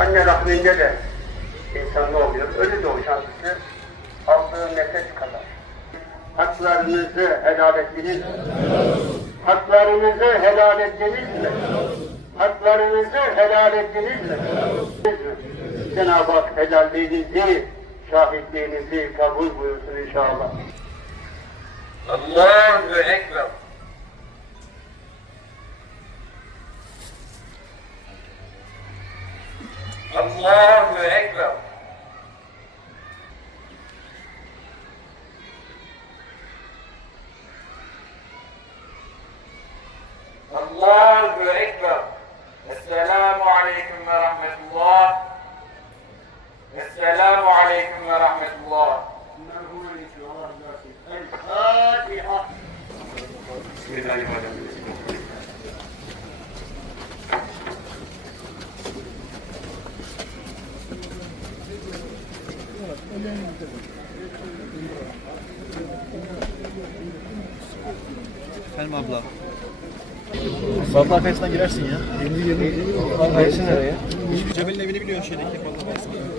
Anne rahminde de insan ne oluyor? Ölü de o şanslısı aldığı nefes kadar. Haklarınızı helal ettiniz mi? Haklarınızı helal ettiniz mi? Haklarınızı helal ettiniz mi? Cenab-ı Hak helalliğinizi, şahitliğinizi kabul buyursun inşallah. Allahu Ekber. الله أكبر الله أكبر السلام عليكم ورحمة الله السلام عليكم ورحمة الله الفاتحة بسم الله الرحمن الرحيم Efendim abla. Sabah arkasından girersin ya. 20 20. Arkasından nereye? Cebel'in evini biliyorsun şeydeki. Balıkesir'de.